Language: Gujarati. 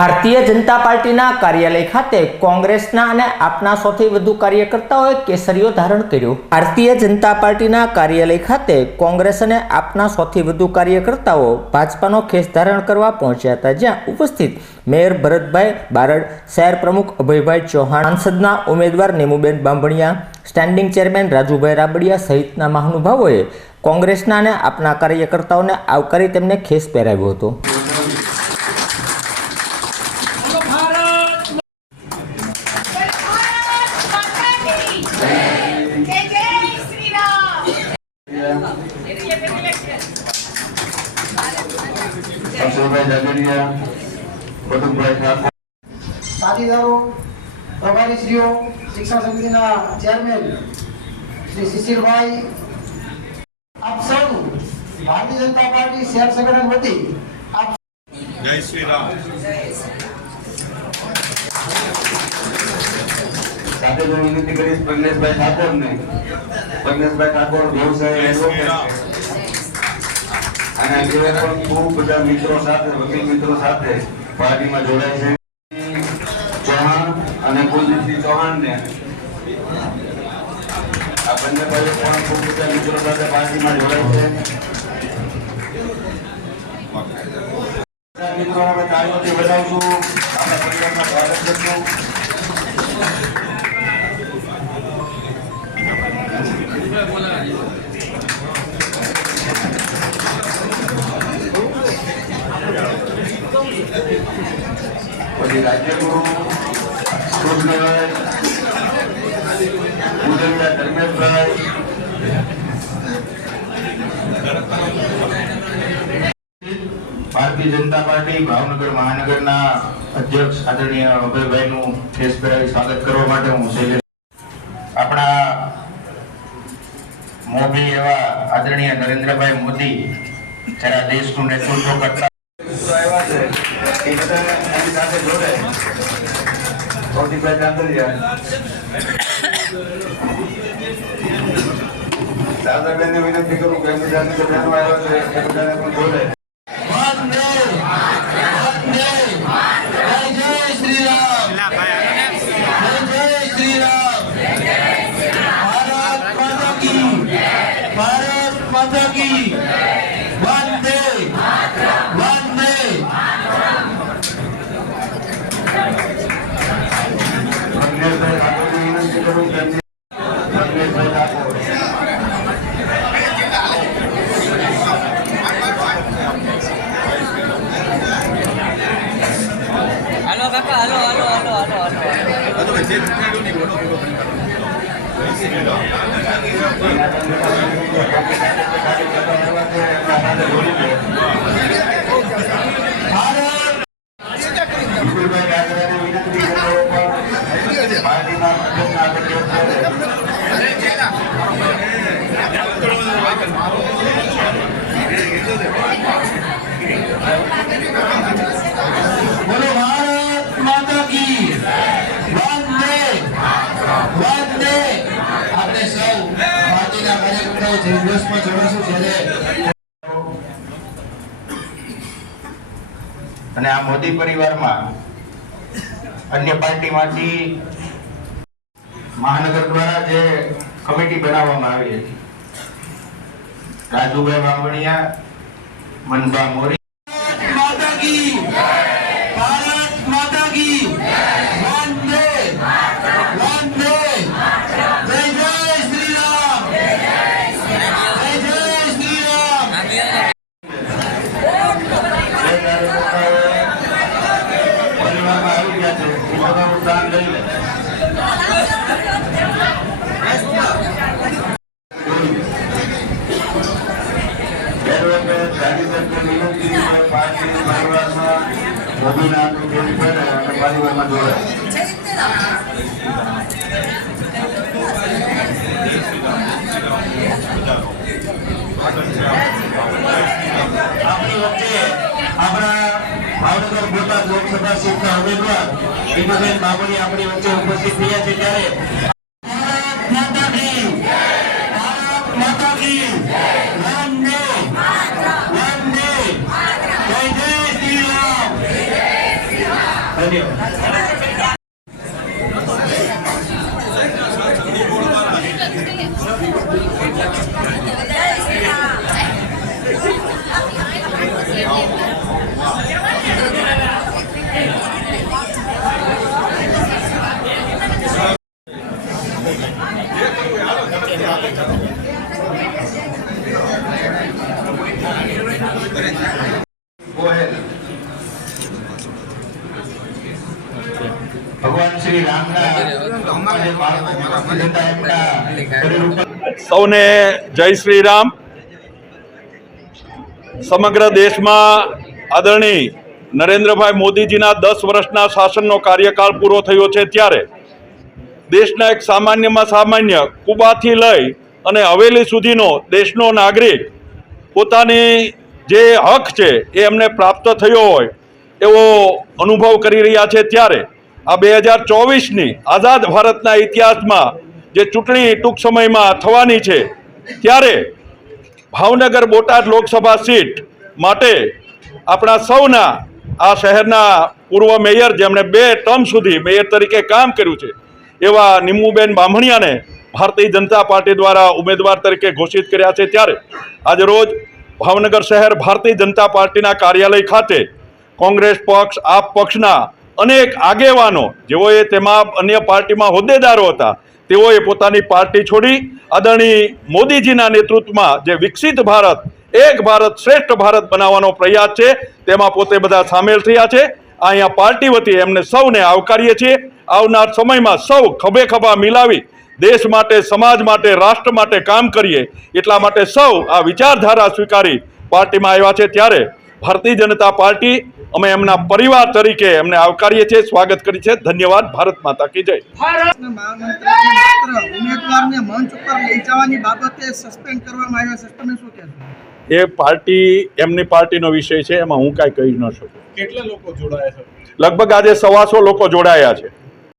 ભારતીય જનતા પાર્ટીના કાર્યાલય ખાતે કોંગ્રેસના અને આપના સૌથી વધુ કાર્યકર્તાઓએ કેસરીઓ ધારણ કર્યું. ભારતીય જનતા પાર્ટીના કાર્યાલય ખાતે કોંગ્રેસ અને આપના સૌથી વધુ કાર્યકર્તાઓ ભાજપાનો ખેસ ધારણ કરવા પહોંચ્યા હતા, જ્યાં ઉપસ્થિત મેયર ભરતભાઈ બારડ, શહેર પ્રમુખ અભયભાઈ ચૌહાણ, સાંસદના ઉમેદવાર નીમુબેન બાંભણિયા, સ્ટેન્ડિંગ ચેરમેન રાજુભાઈ રાબડિયા સહિતના મહાનુભાવોએ કોંગ્રેસના અને આપના કાર્યકર્તાઓને આવકારી તેમને ખેસ પહેરાવ્યો હતો જય જય શ્રી રામ અશોકભાઈ ઝાકરિયા બટુકભાઈ ઠાકોર સાથીદારો પ્રભારીશ્રીઓ શિક્ષણ સમિતિના ચેરમેન શ્રી શિશિરભાઈ આપ સૌનું ભારતીય જનતા પાર્ટી શહેર સંગઠન વતી આપ જય શ્રી રામ સાથે હું વિનંતી કરીશ પ્રજ્ઞેશભાઈ ઠાકોરને પ્રજ્ઞેશભાઈ ઠાકોર વ્યવસાય એડવોકેટ છે. અને જે પણ ખૂબ બધા મિત્રો સાથે, વકીલ મિત્રો સાથે પાર્ટીમાં જોડાય છે. ચૌહાણ અને કુલદીપસિંહ ચૌહાણને આ બંને ભાઈઓ પણ ખૂબ બધા મિત્રો સાથે પાર્ટીમાં જોડાય છે. મિત્રો આપણે તાળીઓથી વધાવશું. આપણા પરિવારમાં સ્વાગત કરશું. ભારતીય જનતા પાર્ટી ભાવનગર મહાનગરના અધ્યક્ષ આદરણીય અભયભાઈનું ફેસ પહેરાવી સ્વાગત કરવા માટે હું શૈલેષ આપણા મોભી એવા આદરણીય નરેન્દ્રભાઈ મોદી જરા દેશનું નેતૃત્વ કરતા આવ્યા છે એ સાથે જોડે કૌશિકભાઈ વિનંતી કરું કે જોડે. 있습니다. અને આ મોદી પરિવારમાં અન્ય પાર્ટીમાંથી મહાનગર દ્વારા જે કમિટી બનાવવામાં આવી હતી. રાજુભાઈ બાંભણિયા મનભા મોરી માતા કી ભારત માતા કી વંદે વંદે જય જય શ્રી રામ જય જય શ્રી રામ બે કાર્યકર્તાઓ પરિવારમાં આવી ગયા છે એ બધાનું દાન લઈ લે એડવોકેટ રાજીવભાઈને વિનંતી છે પાર્ટીના પરિવારમાં મોદીના હાથની ફેરી ફેરે પરિવારમાં જોડાય આપણી ભાવનગર બોટાદ લોકસભા સીટના ઉમેદવાર વિનુબેન બાબરી આપણી વચ્ચે ઉપસ્થિત થયા છે ત્યારે ભારત માતા કી ભારત માતા કી વંદે વંદે જય જય શ્રી રામ ધન્યવાદ સૌને જય શ્રી રામ. સમગ્ર દેશમાં આદરણીય નરેન્દ્રભાઈ મોદીજીના દસ વર્ષના શાસનનો કાર્યકાળ પૂરો થયો છે ત્યારે દેશના એક સામાન્યમાં સામાન્ય કુબાથી લઈ અને હવેલી સુધીનો દેશનો નાગરિક પોતાની જે હક છે એ એમને પ્રાપ્ત થયો હોય એવો અનુભવ કરી રહ્યા છે ત્યારે આ બે હજાર ચોવીસની આઝાદ ભારતના ઇતિહાસમાં જે ચૂંટણી ટૂંક સમયમાં થવાની છે, ત્યારે ભાવનગર બોટાદ લોકસભા સીટ માટે આપણા સૌના, આ શહેરના પૂર્વ મેયર જેમણે બે ટર્મ સુધી મેયર તરીકે કામ કર્યું છે, એવા નિમુબેન બામણિયાને ભારતીય જનતા પાર્ટી દ્વારા ઉમેદવાર તરીકે ઘોષિત કર્યા છે. ત્યારે આજે રોજ ભાવનગર શહેર ભારતીય જનતા પાર્ટીના કાર્યાલય ખાતે કોંગ્રેસ પક્ષ, આપ પક્ષના અનેક આગેવાનો, જેઓએ તેમાં અન્ય પાર્ટીમાં હોદ્દેદારો હતા, તેઓએ પોતાની પાર્ટી છોડી આદરણીય મોદીજીના નેતૃત્વમાં જે વિકસિત ભારત, એક ભારત શ્રેષ્ઠ ભારત બનાવવાનો પ્રયાસ છે, તેમાં પોતે બધા સામેલ થયા છે. અહીંયા પાર્ટી વતી એમને સૌને આવકારીએ છીએ. આવનાર સમયમાં સૌ ખભે ખભા મિલાવી દેશ માટે, સમાજ માટે, રાષ્ટ્ર માટે કામ કરીએ. એટલા માટે સૌ આ વિચારધારા સ્વીકારી પાર્ટીમાં આવ્યા છે. ત્યારે ભારતીય જનતા પાર્ટી અમે એમના પરિવાર તરીકે એમને આવકારીએ છીએ સ્વાગત કરી છે ધન્યવાદ. ભારત માતા કી જય. મહામંત્રીની માત્ર ઉમેદવારને મંચ ઉપર લઈ જવાની બાબતે સસ્પેન્ડ કરવામાં આવ્યા સસ્પેન્ડ શું કહેશો? એ પાર્ટી એમની પાર્ટીનો વિષય છે એમાં હું કાંઈ કહી ન શકું. કેટલા લોકો જોડાયા છે? લગભગ આજે સવાસો લોકો જોડાયા છે.